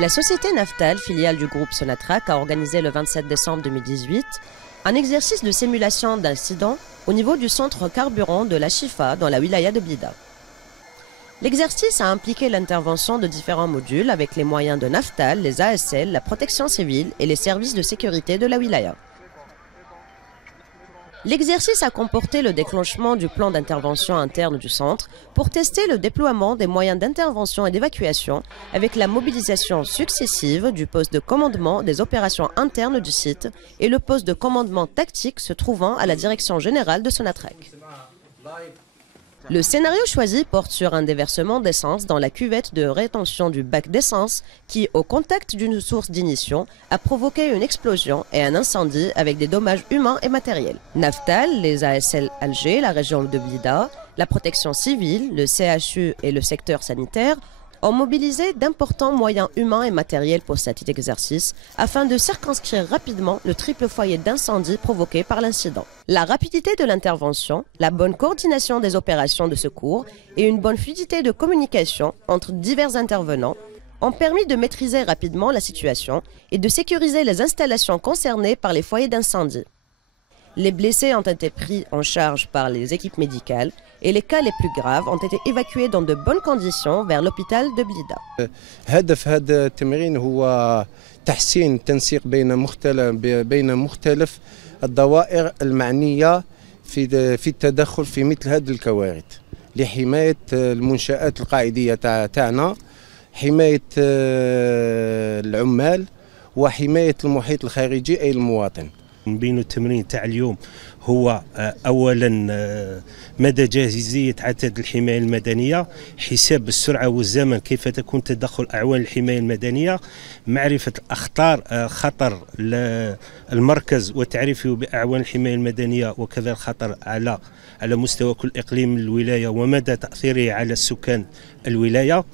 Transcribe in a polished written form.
La société Naftal, filiale du groupe Sonatrach, a organisé le 27 décembre 2018 un exercice de simulation d'incident au niveau du centre carburant de la Chifa dans la wilaya de Blida. L'exercice a impliqué l'intervention de différents modules avec les moyens de Naftal, les ASL, la protection civile et les services de sécurité de la wilaya. L'exercice a comporté le déclenchement du plan d'intervention interne du centre pour tester le déploiement des moyens d'intervention et d'évacuation avec la mobilisation successive du poste de commandement des opérations internes du site et le poste de commandement tactique se trouvant à la direction générale de Sonatrach. Le scénario choisi porte sur un déversement d'essence dans la cuvette de rétention du bac d'essence qui, au contact d'une source d'ignition, a provoqué une explosion et un incendie avec des dommages humains et matériels. Naftal, les ASL Alger, la région de Blida, la protection civile, le CHU et le secteur sanitaire ont mobilisé d'importants moyens humains et matériels pour cet exercice afin de circonscrire rapidement le triple foyer d'incendie provoqué par l'incident. La rapidité de l'intervention, la bonne coordination des opérations de secours et une bonne fluidité de communication entre divers intervenants ont permis de maîtriser rapidement la situation et de sécuriser les installations concernées par les foyers d'incendie. Les blessés ont été pris en charge par les équipes médicales et les cas les plus graves ont été évacués dans de bonnes conditions vers l'hôpital de Blida. هدف هذا التمرين هو تحسين التنسيق بين مختلف الدوائر المعنية في التدخل في مثل هذه الكوارث لحماية المنشآت القاعدية تاعنا، حماية العمال وحماية المحيط الخارجي أي المواطن. من بين التمرين تاع اليوم هو اولا مدى جاهزيه عتاد الحمايه المدنيه، حساب السرعه والزمن كيف تكون تدخل اعوان الحمايه المدنيه، معرفه الاخطار خطر المركز وتعريفه باعوان الحمايه المدنيه وكذا الخطر على مستوى كل اقليم الولايه ومدى تاثيره على سكان الولايه.